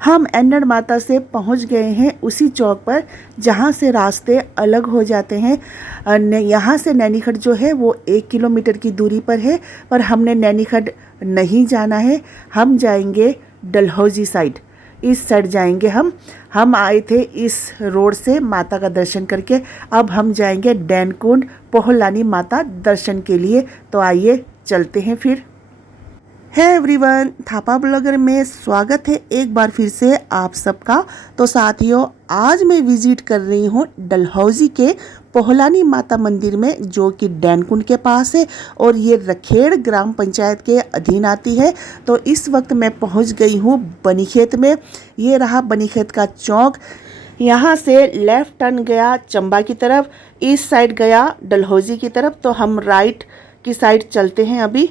हम एन्नड़ माता से पहुंच गए हैं उसी चौक पर जहां से रास्ते अलग हो जाते हैं। यहाँ से नैनीखड्ड जो है वो 1 किलोमीटर की दूरी पर है, पर हमने नैनीखड्ड नहीं जाना है। हम जाएंगे डलहौजी साइड, इस साइड जाएंगे हम आए थे इस रोड से माता का दर्शन करके। अब हम जाएंगे डैनकुंड पोहलानी माता दर्शन के लिए। तो आइए चलते हैं फिर। है एवरीवन, थापा ब्लॉगर में स्वागत है एक बार फिर से आप सबका। तो साथियों, आज मैं विजिट कर रही हूँ डलहौजी के पोहलानी माता मंदिर में, जो कि डैनकुंड के पास है और ये रखेड़ ग्राम पंचायत के अधीन आती है। तो इस वक्त मैं पहुँच गई हूँ बनीखेत में। ये रहा बनीखेत का चौक। यहाँ से लेफ़्ट टर्न गया चंबा की तरफ, इस साइड गया डलहौजी की तरफ। तो हम राइट की साइड चलते हैं अभी।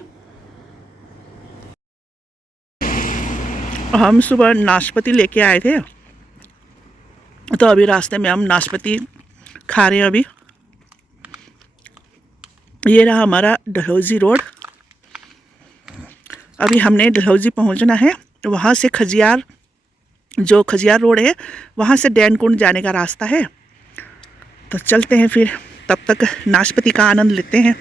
हम सुबह नाशपाती लेके आए थे, तो अभी रास्ते में हम नाशपाती खा रहे हैं। अभी ये रहा हमारा डलहौजी रोड। अभी हमने डलहौजी पहुंचना है। वहाँ से खजियार, जो खजियार रोड है, वहाँ से डैनकुंड जाने का रास्ता है। तो चलते हैं फिर, तब तक नाशपाती का आनंद लेते हैं।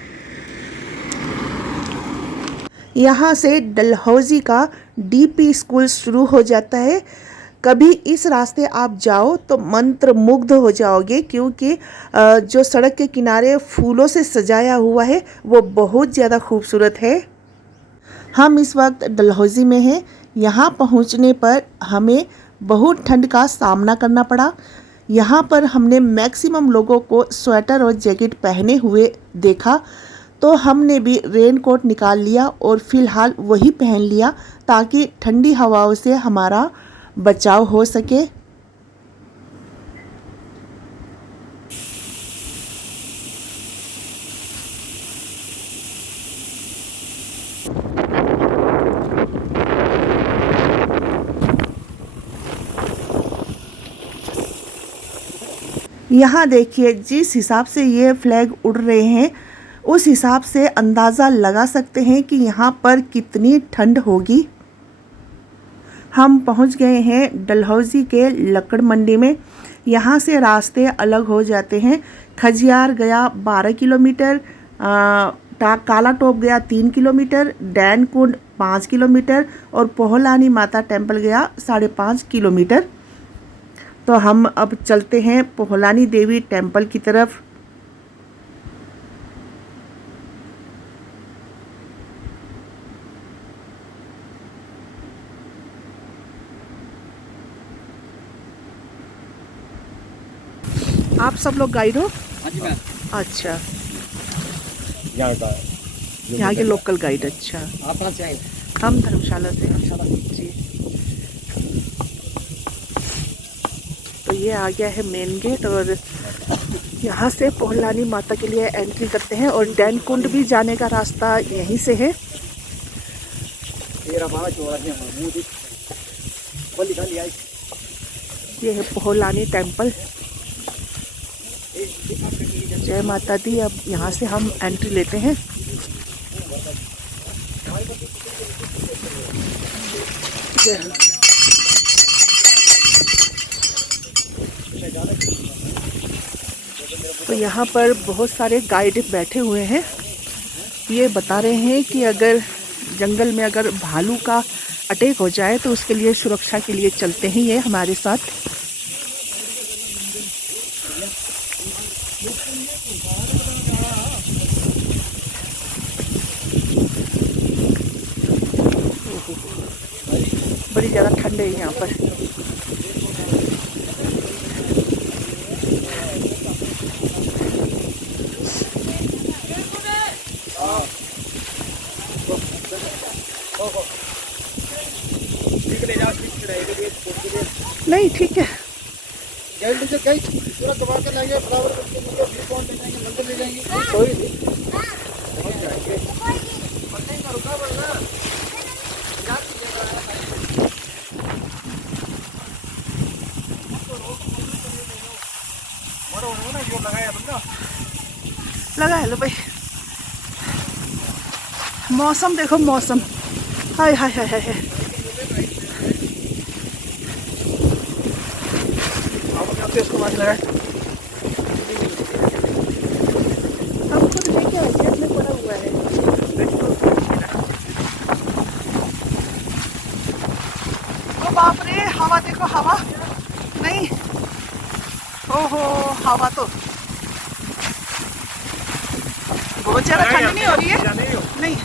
यहाँ से डलहौजी का डीपी स्कूल शुरू हो जाता है। कभी इस रास्ते आप जाओ तो मंत्र मुग्ध हो जाओगे, क्योंकि जो सड़क के किनारे फूलों से सजाया हुआ है वो बहुत ज़्यादा खूबसूरत है। हम इस वक्त डलहौजी में हैं। यहाँ पहुँचने पर हमें बहुत ठंड का सामना करना पड़ा। यहाँ पर हमने मैक्सिमम लोगों को स्वेटर और जैकेट पहने हुए देखा, तो हमने भी रेन कोट निकाल लिया और फिलहाल वही पहन लिया ताकि ठंडी हवाओं से हमारा बचाव हो सके। यहाँ देखिए, जिस हिसाब से ये फ्लैग उड़ रहे हैं उस हिसाब से अंदाज़ा लगा सकते हैं कि यहाँ पर कितनी ठंड होगी। हम पहुँच गए हैं डलहौजी के लकड़ मंडी में। यहाँ से रास्ते अलग हो जाते हैं। खजियार गया 12 किलोमीटर, काला टोप गया 3 किलोमीटर, डैनकुंड 5 किलोमीटर और पोहलानी माता टेम्पल गया 5.5 किलोमीटर। तो हम अब चलते हैं पोहलानी देवी टेम्पल की तरफ। आप सब लोग गाइड हो? हाँ जी मैम। अच्छा, यहाँ यहाँ के लोकल गाइड। अच्छा, आप कहाँ से आए? हम धर्मशाला से जी। तो ये आ गया है मेन गेट और यहाँ से पोहलानी माता के लिए एंट्री करते हैं और डैनकुंड भी जाने का रास्ता यहीं से है। ये है पोहलानी टेम्पल। जय माता दी। अब यहाँ से हम एंट्री लेते हैं। तो यहाँ पर बहुत सारे गाइड बैठे हुए हैं। ये बता रहे हैं कि अगर जंगल में अगर भालू का अटैक हो जाए तो उसके लिए सुरक्षा के लिए चलते हैं ये हमारे साथ। बड़ी ज़्यादा ठंड है यहाँ पर। नहीं, ठीक है। लगा है लो भाई। मौसम देखो, मौसम, हाय हाय हाय हाय। के उसको मार लगा। हम खुद लेके आए थे, अपने पड़ा हुआ है। ओ बाप रे, हवा देखो, हवा नहीं, ओहो हवा तो बहुत ज़्यादा ठंड नहीं हो रही है। नहीं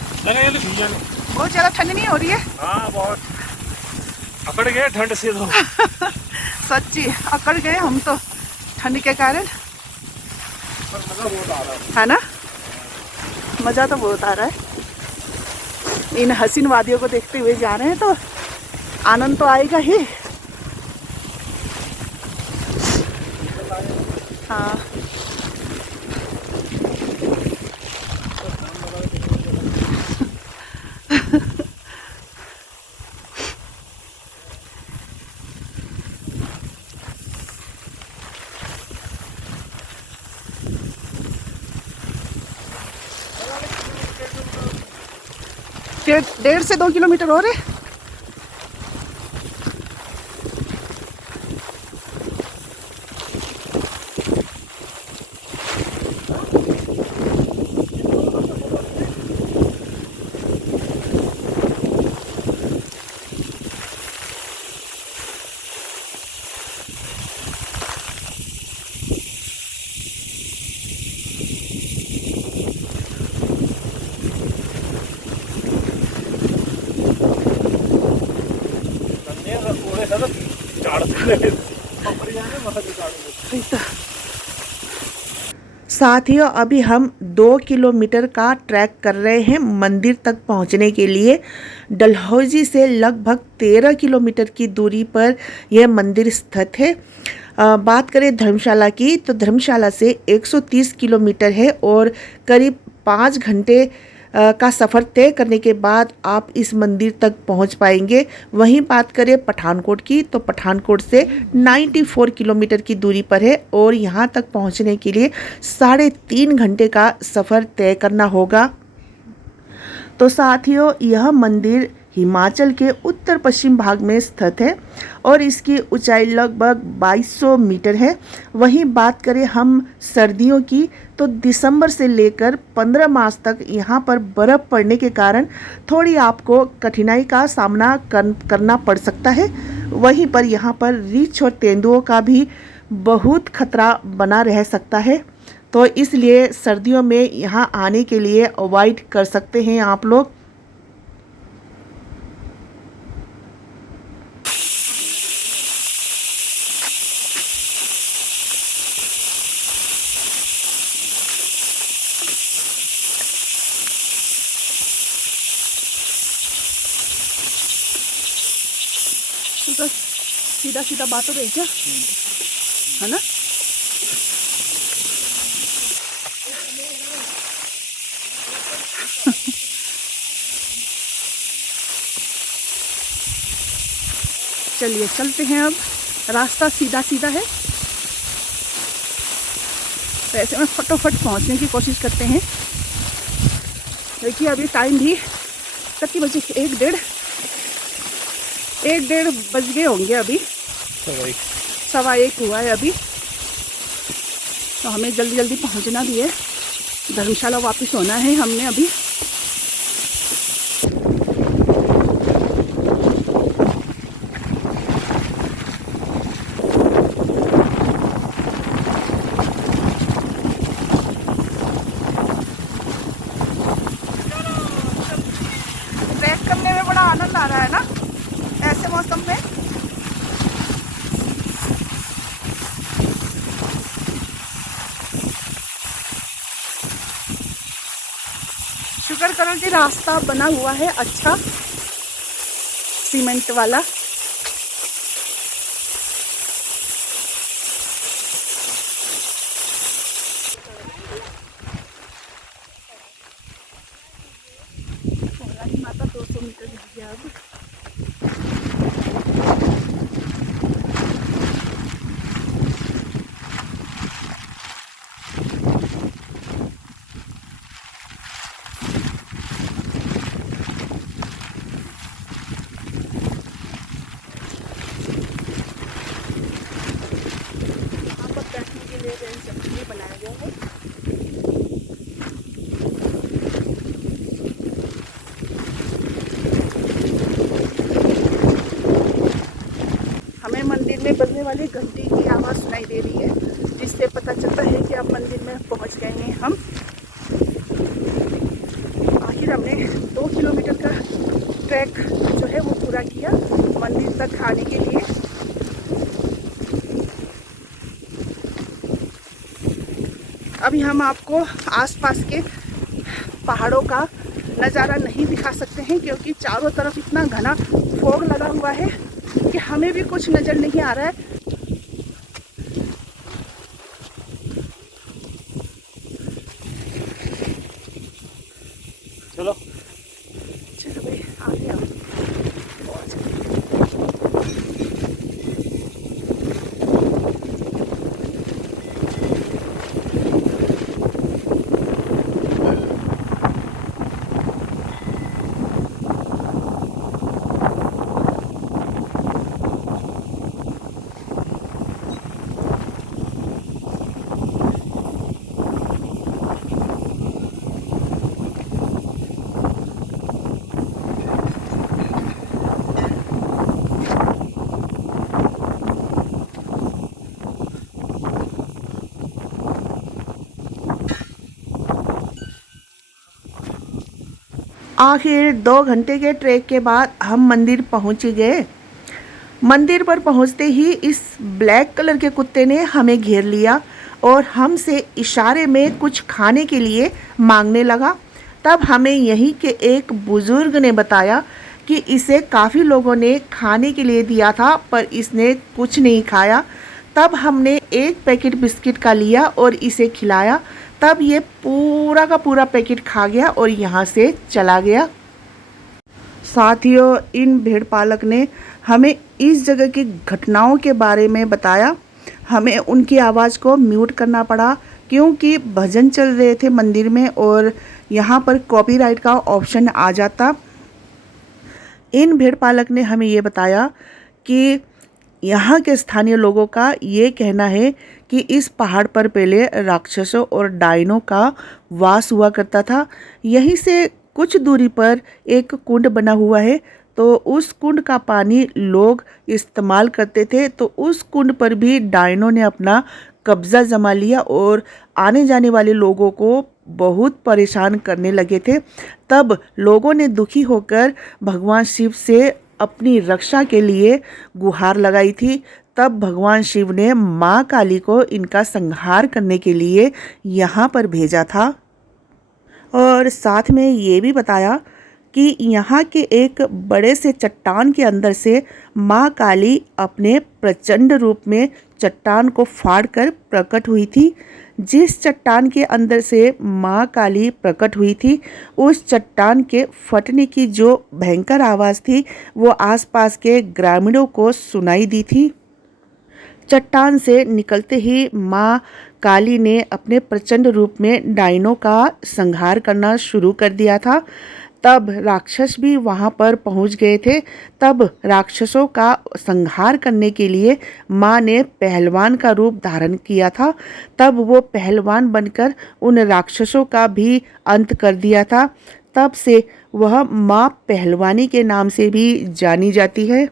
बहुत ज़्यादा ठंड नहीं हो रही है। हाँ बहुत अकड़ गए ठंड से तो। सच्ची अकड़ गए हम तो ठंड के कारण, मजा बहुत आ रहा है ना। मज़ा तो बहुत आ रहा है। इन हसीन वादियों को देखते हुए जा रहे हैं तो आनंद तो आएगा ही। हाँ डेढ़ से 2 किलोमीटर और है। साथियों अभी हम 2 किलोमीटर का ट्रैक कर रहे हैं मंदिर तक पहुंचने के लिए। डलहौजी से लगभग 13 किलोमीटर की दूरी पर यह मंदिर स्थित है। बात करें धर्मशाला की तो धर्मशाला से 130 किलोमीटर है और करीब 5 घंटे का सफ़र तय करने के बाद आप इस मंदिर तक पहुंच पाएंगे। वहीं बात करें पठानकोट की तो पठानकोट से 94 किलोमीटर की दूरी पर है और यहां तक पहुंचने के लिए 3.5 घंटे का सफ़र तय करना होगा। तो साथियों यह मंदिर हिमाचल के उत्तर पश्चिम भाग में स्थित है और इसकी ऊंचाई लगभग 2200 मीटर है। वहीं बात करें हम सर्दियों की तो दिसंबर से लेकर 15 मार्च तक यहाँ पर बर्फ़ पड़ने के कारण थोड़ी आपको कठिनाई का सामना करना पड़ सकता है। वहीं पर यहाँ पर रीछ और तेंदुओं का भी बहुत खतरा बना रह सकता है, तो इसलिए सर्दियों में यहाँ आने के लिए अवॉइड कर सकते हैं आप लोग। तो सीधा सीधा बात हो रही क्या, है ना। चलिए चलते हैं, अब रास्ता सीधा सीधा है तो ऐसे में फटाफट पहुंचने की कोशिश करते हैं। देखिए अभी टाइम भी कितने बजे, 1:30 बज गए होंगे अभी, 1:15 हुआ है अभी। तो हमें जल्दी जल्दी पहुंचना भी है, धर्मशाला वापस होना है हमने अभी। ट्रैक करने में बड़ा आनंद आ रहा है ना ऐसे मौसम में। शुक्र करो कि रास्ता बना हुआ है अच्छा, सीमेंट वाला। माता 200 मीटर गया अब। में बजने वाली घंटी की आवाज़ सुनाई दे रही है, जिससे पता चलता है कि अब मंदिर में पहुंच गए हैं हम। आखिर हमने 2 किलोमीटर का ट्रैक जो है वो पूरा किया मंदिर तक आने के लिए। अभी हम आपको आसपास के पहाड़ों का नज़ारा नहीं दिखा सकते हैं, क्योंकि चारों तरफ इतना घना फॉग लगा हुआ है कि हमें भी कुछ नज़र नहीं आ रहा है। चलो चलो भाई आगे आओ। आखिर 2 घंटे के ट्रैक के बाद हम मंदिर पहुंच गए। मंदिर पर पहुंचते ही इस ब्लैक कलर के कुत्ते ने हमें घेर लिया और हमसे इशारे में कुछ खाने के लिए मांगने लगा। तब हमें यहीं के एक बुज़ुर्ग ने बताया कि इसे काफ़ी लोगों ने खाने के लिए दिया था, पर इसने कुछ नहीं खाया। तब हमने एक पैकेट बिस्किट का लिया और इसे खिलाया। तब ये पूरा का पूरा पैकेट खा गया और यहाँ से चला गया। साथियों, इन भेड़ पालक ने हमें इस जगह की घटनाओं के बारे में बताया। हमें उनकी आवाज़ को म्यूट करना पड़ा, क्योंकि भजन चल रहे थे मंदिर में और यहाँ पर कॉपीराइट का ऑप्शन आ जाता। इन भेड़ पालक ने हमें ये बताया कि यहाँ के स्थानीय लोगों का ये कहना है कि इस पहाड़ पर पहले राक्षसों और डायनों का वास हुआ करता था। यहीं से कुछ दूरी पर एक कुंड बना हुआ है, तो उस कुंड का पानी लोग इस्तेमाल करते थे। तो उस कुंड पर भी डायनों ने अपना कब्ज़ा जमा लिया और आने जाने वाले लोगों को बहुत परेशान करने लगे थे। तब लोगों ने दुखी होकर भगवान शिव से अपनी रक्षा के लिए गुहार लगाई थी। तब भगवान शिव ने माँ काली को इनका संहार करने के लिए यहाँ पर भेजा था। और साथ में ये भी बताया कि यहाँ के एक बड़े से चट्टान के अंदर से माँ काली अपने प्रचंड रूप में चट्टान को फाड़कर प्रकट हुई थी। जिस चट्टान के अंदर से माँ काली प्रकट हुई थी, उस चट्टान के फटने की जो भयंकर आवाज़ थी वो आसपास के ग्रामीणों को सुनाई दी थी। चट्टान से निकलते ही माँ काली ने अपने प्रचंड रूप में डायनों का संहार करना शुरू कर दिया था। तब राक्षस भी वहाँ पर पहुँच गए थे। तब राक्षसों का संहार करने के लिए माँ ने पहलवान का रूप धारण किया था। तब वो पहलवान बनकर उन राक्षसों का भी अंत कर दिया था। तब से वह माँ पहलवानी के नाम से भी जानी जाती है।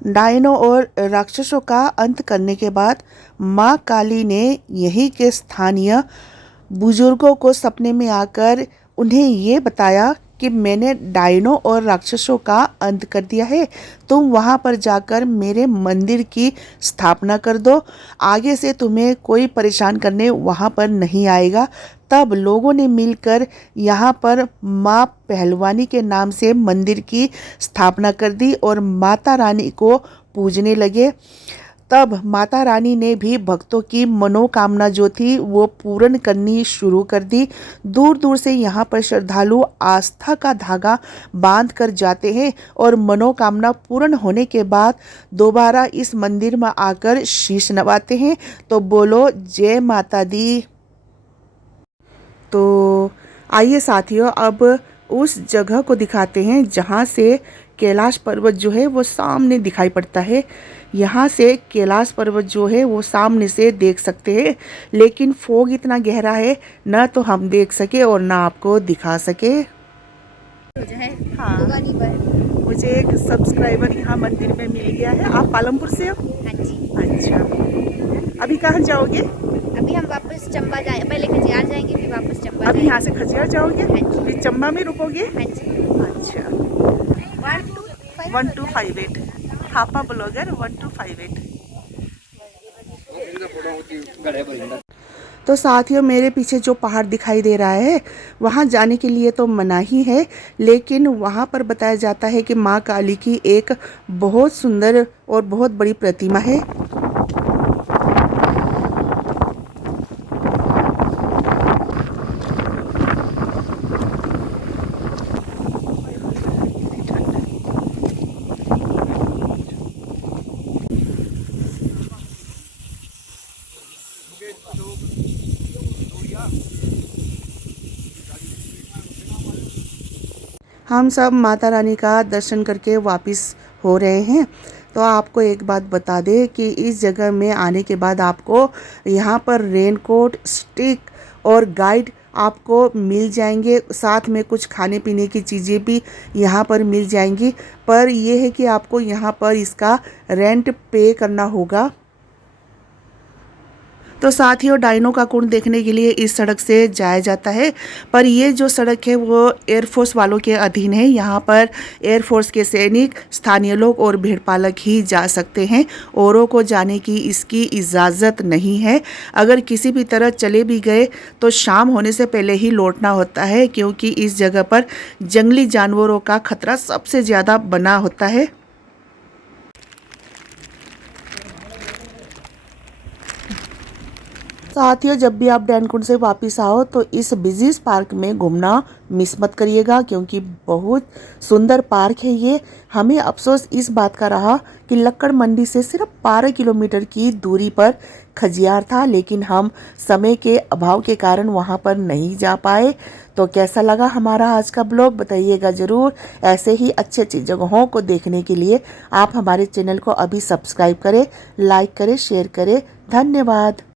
डायनों और राक्षसों का अंत करने के बाद माँ काली ने यहीं के स्थानीय बुजुर्गों को सपने में आकर उन्हें ये बताया कि मैंने डायनों और राक्षसों का अंत कर दिया है, तुम वहाँ पर जाकर मेरे मंदिर की स्थापना कर दो, आगे से तुम्हें कोई परेशान करने वहाँ पर नहीं आएगा। तब लोगों ने मिलकर यहाँ पर माँ पहलवानी के नाम से मंदिर की स्थापना कर दी और माता रानी को पूजने लगे। तब माता रानी ने भी भक्तों की मनोकामना जो थी वो पूर्ण करनी शुरू कर दी। दूर दूर से यहाँ पर श्रद्धालु आस्था का धागा बांध कर जाते हैं और मनोकामना पूर्ण होने के बाद दोबारा इस मंदिर में आकर शीश नवाते हैं। तो बोलो जय माता दी। तो आइए साथियों, अब उस जगह को दिखाते हैं जहाँ से कैलाश पर्वत जो है वो सामने दिखाई पड़ता है। यहाँ से कैलाश पर्वत जो है वो सामने से देख सकते हैं, लेकिन फॉग इतना गहरा है ना तो हम देख सके और ना आपको दिखा सके। जो है हाँ। दुकानी पर। मुझे एक सब्सक्राइबर यहाँ मंदिर में मिल गया है। आप पालमपुर से हो? हाँ जी। अच्छा, अभी कहाँ जाओगे? अभी हम वापस चंबा जाए, पहले खजियार जाएंगे फिर वापस चंबा अभी यहाँ से खजियार जाओगे? हाँ जी। फिर चंबा में रुकोगे? हाँ जी। अच्छा। 1258 1258 थापा ब्लॉगर 1258। तो साथियों, मेरे पीछे जो पहाड़ दिखाई दे रहा है वहाँ जाने के लिए तो मनाही है, लेकिन वहाँ पर बताया जाता है कि माँ काली की एक बहुत सुंदर और बहुत बड़ी प्रतिमा है। हम सब माता रानी का दर्शन करके वापस हो रहे हैं। तो आपको एक बात बता दें कि इस जगह में आने के बाद आपको यहाँ पर रेनकोट, स्टिक और गाइड आपको मिल जाएंगे। साथ में कुछ खाने पीने की चीज़ें भी यहाँ पर मिल जाएंगी, पर यह है कि आपको यहाँ पर इसका रेंट पे करना होगा। तो साथियों, डाइनो का कुंड देखने के लिए इस सड़क से जाया जाता है, पर ये जो सड़क है वो एयरफोर्स वालों के अधीन है। यहाँ पर एयरफोर्स के सैनिक, स्थानीय लोग और भेड़ पालक ही जा सकते हैं। औरों को जाने की इसकी इजाज़त नहीं है। अगर किसी भी तरह चले भी गए तो शाम होने से पहले ही लौटना होता है, क्योंकि इस जगह पर जंगली जानवरों का खतरा सबसे ज़्यादा बना होता है। साथियों, जब भी आप डैनकुंड से वापस आओ तो इस बिजीज पार्क में घूमना मिस मत करिएगा, क्योंकि बहुत सुंदर पार्क है ये। हमें अफसोस इस बात का रहा कि लक्कड़ मंडी से सिर्फ 12 किलोमीटर की दूरी पर खजियार था, लेकिन हम समय के अभाव के कारण वहाँ पर नहीं जा पाए। तो कैसा लगा हमारा आज का ब्लॉग बताइएगा ज़रूर। ऐसे ही अच्छी अच्छी जगहों को देखने के लिए आप हमारे चैनल को अभी सब्सक्राइब करें, लाइक करें, शेयर करें। धन्यवाद।